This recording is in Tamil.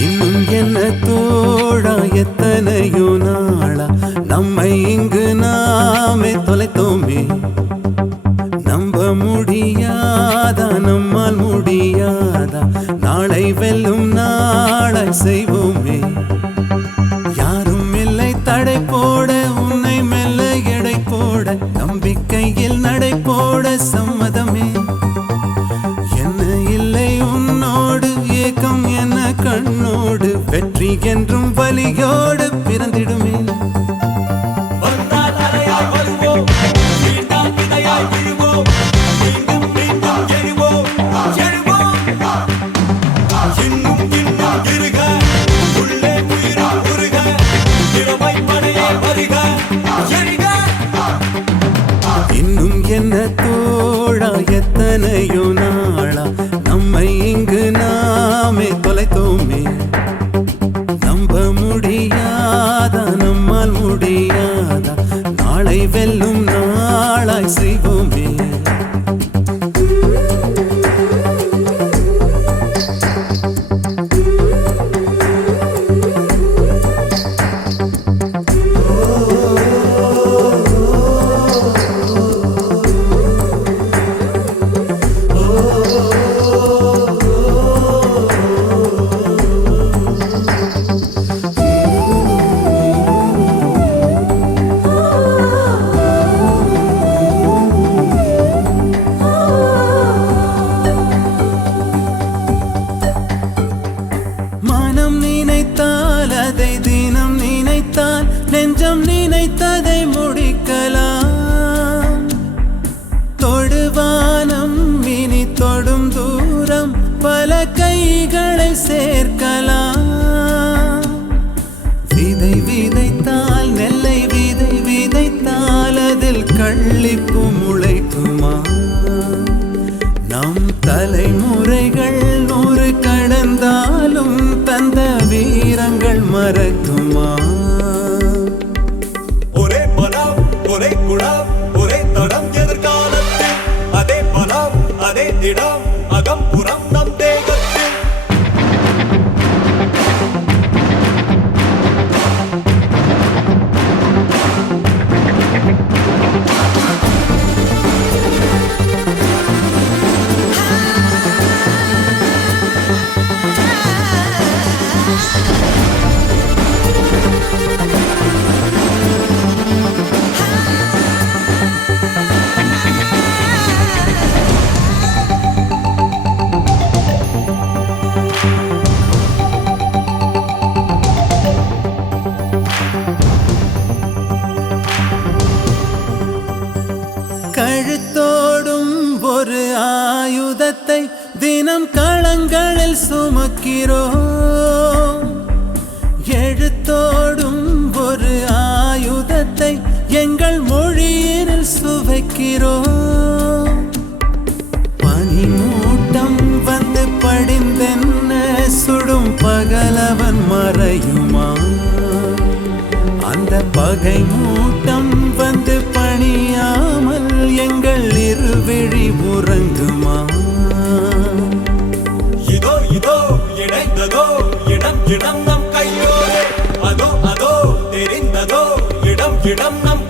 இன்னும் என்ன தோழா எத்தனையோ நாளா நம்மை இங்கு தலையோடு பிறந்திடுமே. இன்னும் என்ன மனம் நினைத்தால் அதை தினம் நினைத்தால் நெஞ்சம் நினைத்ததை முடிக்கலாம். தொடுவானம் இனி தொடும் தூரம் பல கைகளை சேர்க்கலாம். விதை விதைத்தால் நெல்லை விதை விதைத்தால் அதில் கள்ளிப்பு முளைக்குமா? அம்மா. ஒரே மனம் ஒரே குணம் ஒரே தடம் எதிர்காலத்தில். அதே பலம் அதே திடம் அகம் புறம் கழுத்தோடும் ஒரு ஆயுதத்தை தினம் களங்களில் சுமக்கிறோம். எழுத்தோடும் ஒரு ஆயுதத்தை எங்கள் மொழியினில் சுவைக்கிறோம். பனிமூட்டம் வந்து படிந்தென்ன சுடும் பகலவன் மறையுமா? அந்த பகை மூட்டம் Nam Nam.